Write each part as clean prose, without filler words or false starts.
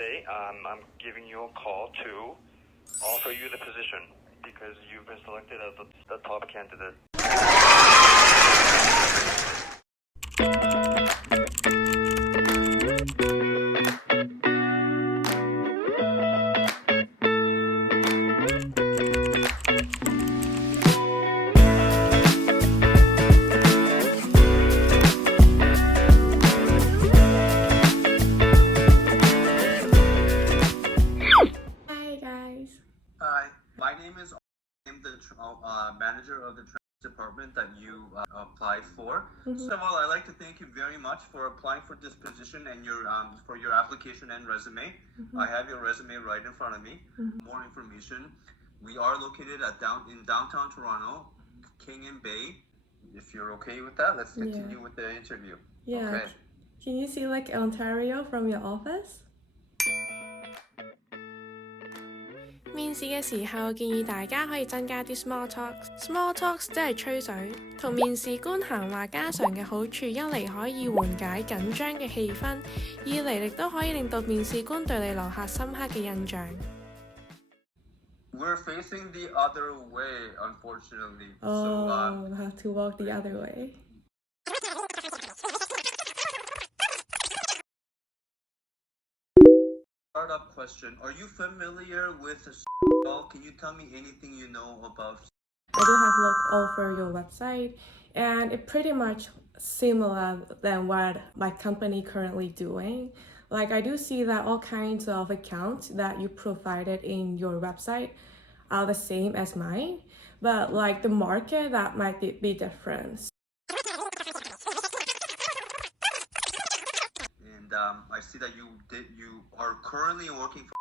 today. I'm giving you a call to offer you the position because you've been selected as the top candidate. My name is I'm the manager of the department that you applied for. First of all, I'd like to thank you very much for applying for this position and your for your application and resume. I have your resume right in front of me. More information. We are located in downtown Toronto, King and Bay. If you're okay with that, let's continue with the interview. Yeah. Okay. Can you see like Ontario from your office? 面試嘅時候，建議大家可以增加啲 small talks。small talks 即係吹水，同面試官閒話家常嘅好處，一嚟可以緩解緊張嘅氣氛，二嚟亦都可以令到面試官對你留下深刻嘅印象。We're facing the other way, unfortunately. Oh, we have to walk the other way. Startup question. Are you familiar with Can you tell me anything you know about? I do have looked over your website, and it's pretty much similar than what my company currently doing. Like I do see that all kinds of accounts that you provided in your website are the same as mine, but like the market that might be different. And I see that you are currently working for.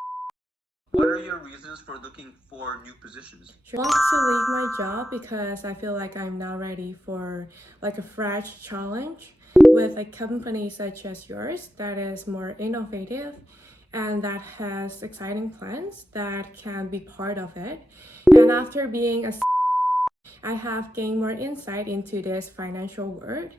What are your reasons for looking for new positions? I want to leave my job because I feel like I'm now ready for like a fresh challenge with a company such as yours that is more innovative and that has exciting plans that can be part of it. And after being I have gained more insight into this financial world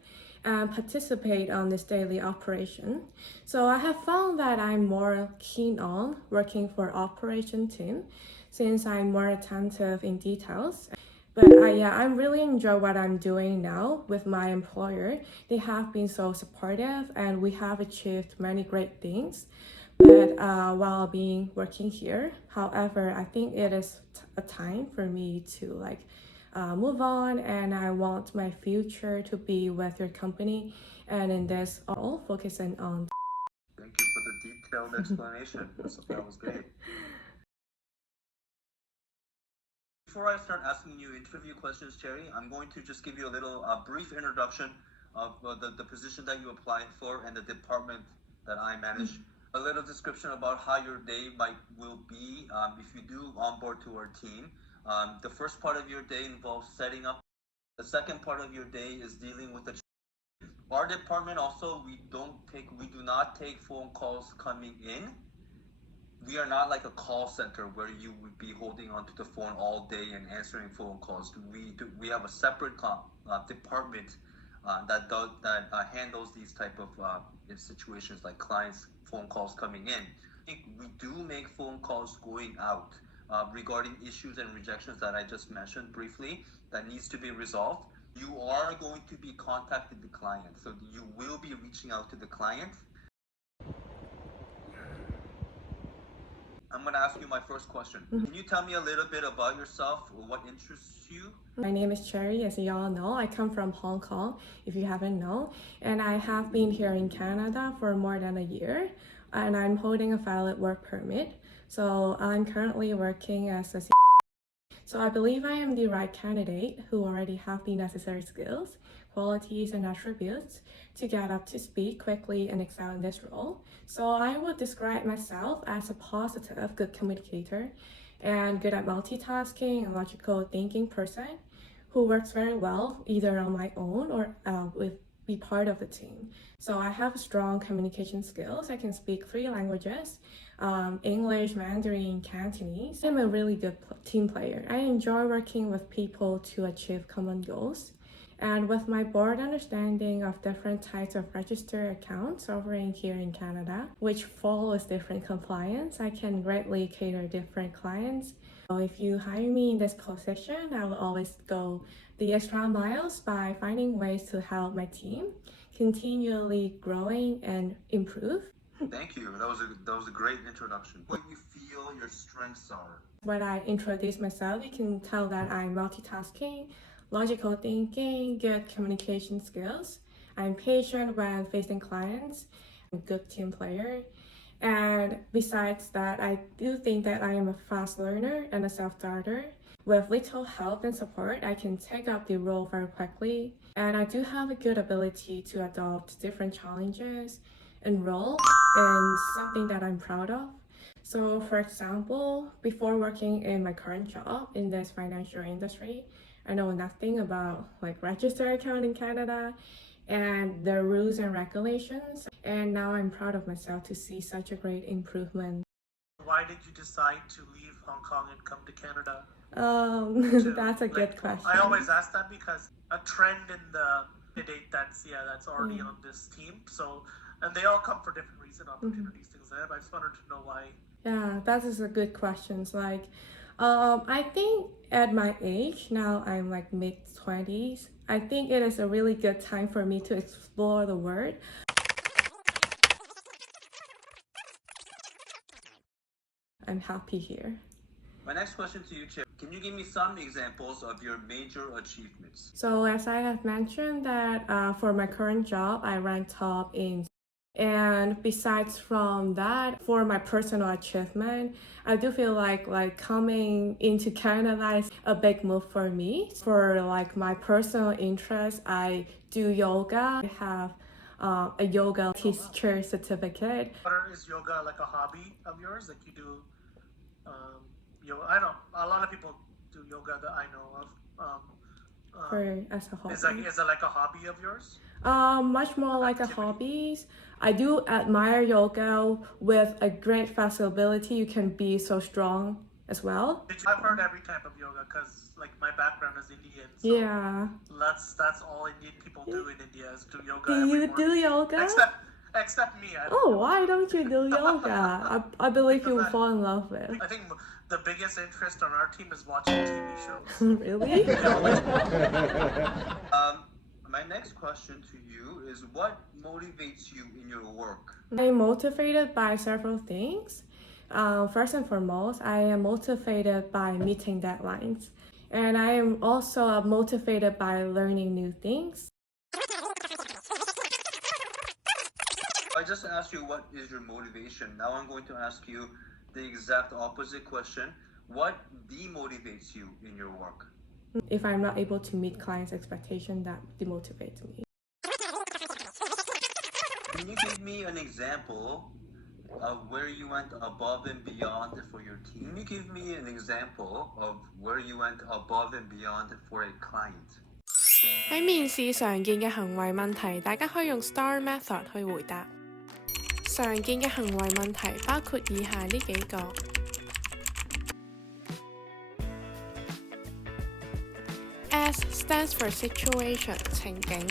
and participate on this daily operation. So I have found that I'm more keen on working for operation team since I'm more attentive in details. But I'm really enjoy what I'm doing now with my employer. They have been so supportive and we have achieved many great things. But while working here, however, I think it is a time for me to move on, and I want my future to be with your company, and in this all focusing on. Thank you for the detailed explanation. That was great. Before I start asking you interview questions, Cherry, I'm going to just give you a little brief introduction of the position that you applied for and the department that I manage. A little description about how your day will be if you do onboard to our team. The first part of your day involves setting up. The second part of your day is dealing with our department. Also, we do not take phone calls coming in. We are not like a call center where you would be holding onto the phone all day and answering phone calls. We have a separate department that handles these type of situations like clients phone calls coming in. I think we do make phone calls going out. Regarding issues and rejections that I just mentioned briefly that needs to be resolved. You are going to be contacting the client, so you will be reaching out to the client. I'm going to ask you my first question. Can you tell me a little bit about yourself or what interests you? My name is Cherry, as you all know. I come from Hong Kong, if you haven't known, and I have been here in Canada for more than a year, and I'm holding a valid work permit. So I'm currently working as a So I believe I am the right candidate who already have the necessary skills, qualities, and attributes to get up to speed quickly and excel in this role. So I would describe myself as a positive, good communicator and good at multitasking and logical thinking person who works very well either on my own or be part of the team. So I have strong communication skills. I can speak 3 languages, English, Mandarin, Cantonese. I'm a really good team player. I enjoy working with people to achieve common goals. And with my broad understanding of different types of registered accounts offering here in Canada, which follows different compliance, I can greatly cater different clients. So if you hire me in this position, I will always go the extra miles by finding ways to help my team continually growing and improve. Thank you. That was a great introduction. What you feel your strengths are? When I introduce myself, you can tell that I'm multitasking, logical thinking, good communication skills. I'm patient when facing clients. I'm a good team player. And besides that, I do think that I am a fast learner and a self-starter. With little help and support, I can take up the role very quickly. And I do have a good ability to adopt different challenges and role in something that I'm proud of. So for example, before working in my current job in this financial industry, I know nothing about registered account in Canada and the rules and regulations. And now I'm proud of myself to see such a great improvement. Why did you decide to leave Hong Kong and come to Canada? That's a good question. I always ask that because a trend in the candidate that's already on this team. So, and they all come for different reasons, opportunities, things like that. But I just wanted to know why. Yeah, that is a good question. I think at my age now, I'm mid-20s. I think it is a really good time for me to explore the world. I'm happy here. My next question to you, Chip. Can you give me some examples of your major achievements? So as I have mentioned that for my current job, I ranked top in. And besides from that, for my personal achievement, I do feel like coming into Canada is a big move for me. For my personal interest, I do yoga. I have a yoga teacher certificate. Is yoga like a hobby of yours? Like you do yoga? I know a lot of people do yoga that I know of. As a hobby. Is it like a hobby of yours? Much more like a hobby. I do admire yoga with a great flexibility. You can be so strong as well. I've heard every type of yoga because my background is Indian. So yeah. That's all Indian people do in India is do yoga. Do you do yoga? Except me. Why don't you do yoga? I believe you will fall in love with. I think the biggest interest on our team is watching TV shows. Really? My next question to you is what motivates you in your work? I'm motivated by several things. First and foremost, I am motivated by meeting deadlines. And I am also motivated by learning new things. I just asked you what is your motivation. Now I'm going to ask you the exact opposite question. What demotivates you in your work? If I'm not able to meet clients' expectations, that demotivates me. Can you give me an example of where you went above and beyond for your team? Can you give me an example of where you went above and beyond for a client? 喺面試常見嘅行為問題，大家可以用 STAR method 去回答。常見嘅行為問題包括以下呢幾個。S stands for situation 情景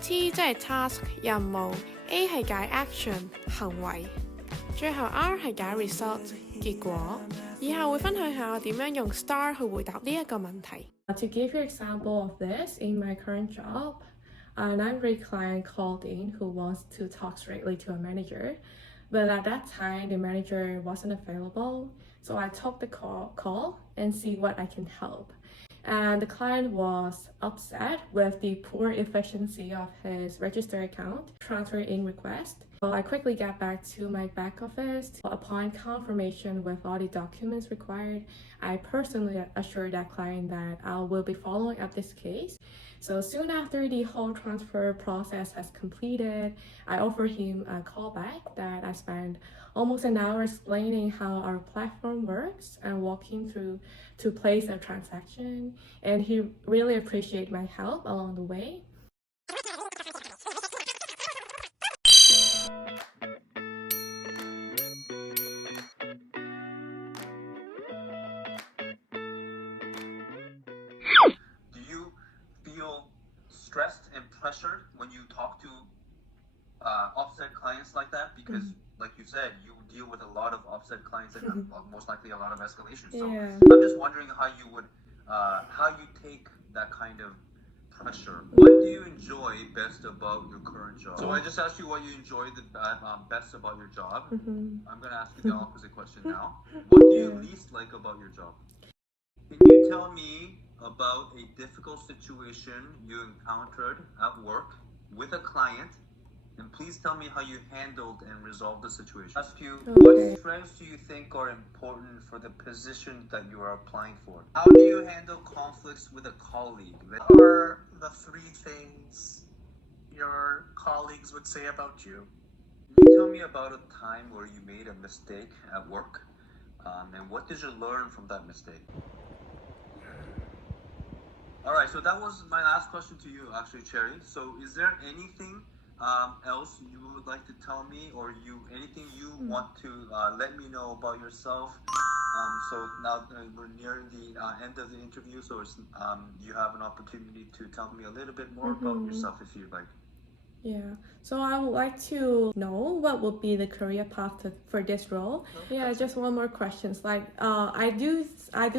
，T 即係 task 任務 ，A 係解 action 行為，最後 R 係解 result 結果。以下會分享下我點樣用 STAR 去回答呢一個問題。To give you an example of this, in my current job, an angry client called in who wants to talk straightly to a manager, but at that time the manager wasn't available, so I took the call and see what I can help. And the client was upset with the poor efficiency of his registered account transfer in request. So I quickly got back to my back office. Upon confirmation with all the documents required, I personally assured that client that I will be following up this case. So soon after the whole transfer process has completed, I offered him a call back that I spent almost an hour explaining how our platform works and walking through to place a transaction. And he really appreciated my help along the way. Do you feel pressured when you talk to offset clients like that? Because, like you said, you deal with a lot of offset clients and most likely a lot of escalation. So I'm just wondering how you would, how you take that kind of pressure. What do you enjoy best about your current job? So I just asked you what you enjoy the best about your job. I'm going to ask you the opposite question now. What do you least like about your job? Can you tell me about a difficult situation you encountered at work with a client, and please tell me how you handled and resolved the situation. Ask you, what strengths do you think are important for the position that you are applying for? How do you handle conflicts with a colleague? What are the 3 things your colleagues would say about you? Can you tell me about a time where you made a mistake at work, and what did you learn from that mistake? All right, so that was my last question to you, actually, 𝗕ry. So is there anything else you would like to tell me, or anything you want to let me know about yourself? So now we're nearing the end of the interview, so it's, you have an opportunity to tell me a little bit more about yourself if you'd like. Yeah, so I would like to know what would be the career path for this role. Yeah, just one more question. Like, I do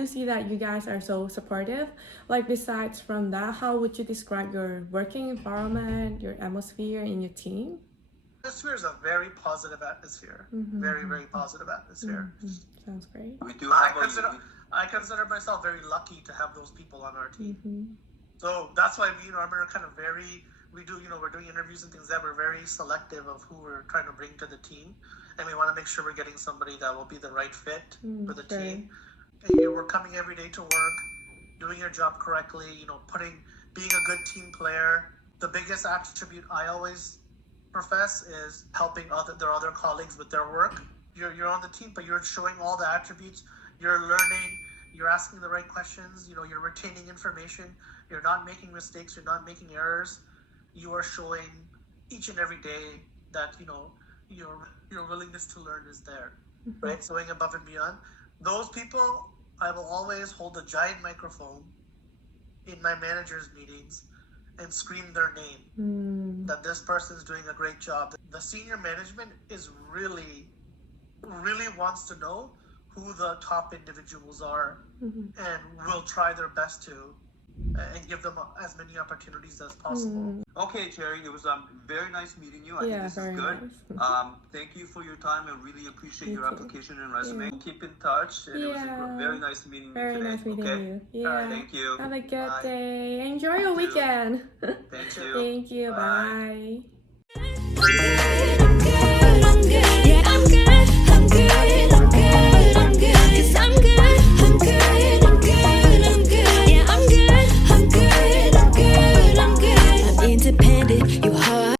see that you guys are so supportive. Like, besides from that, how would you describe your working environment, your atmosphere in your team? Atmosphere is a very positive atmosphere. Very, very positive atmosphere. Sounds great. We do have I consider myself very lucky to have those people on our team. So that's why me and Armin are kind of we're doing interviews and things that we're very selective of who we're trying to bring to the team. And we want to make sure we're getting somebody that will be the right fit for the team. And we're coming every day to work, doing your job correctly, being a good team player. The biggest attribute I always profess is helping their other colleagues with their work. You're on the team, but you're showing all the attributes. You're learning, you're asking the right questions, you're retaining information, you're not making mistakes, you're not making errors. You are showing each and every day that, your willingness to learn is there, right? So going above and beyond. Those people, I will always hold a giant microphone in my manager's meetings and scream their name, that this person is doing a great job. The senior management is really wants to know who the top individuals are and will try their best to and give them as many opportunities as possible. Okay, 𝗕ry, it was very nice meeting you. I think this is good. Nice. Thank you for your time. I really appreciate your application and resume. We'll keep in touch. And it was very nice meeting you today. Very nice meeting you. Yeah. All right, thank you. Have a good Bye. day. Enjoy your weekend. Thank you. Thank you. Bye. Bye.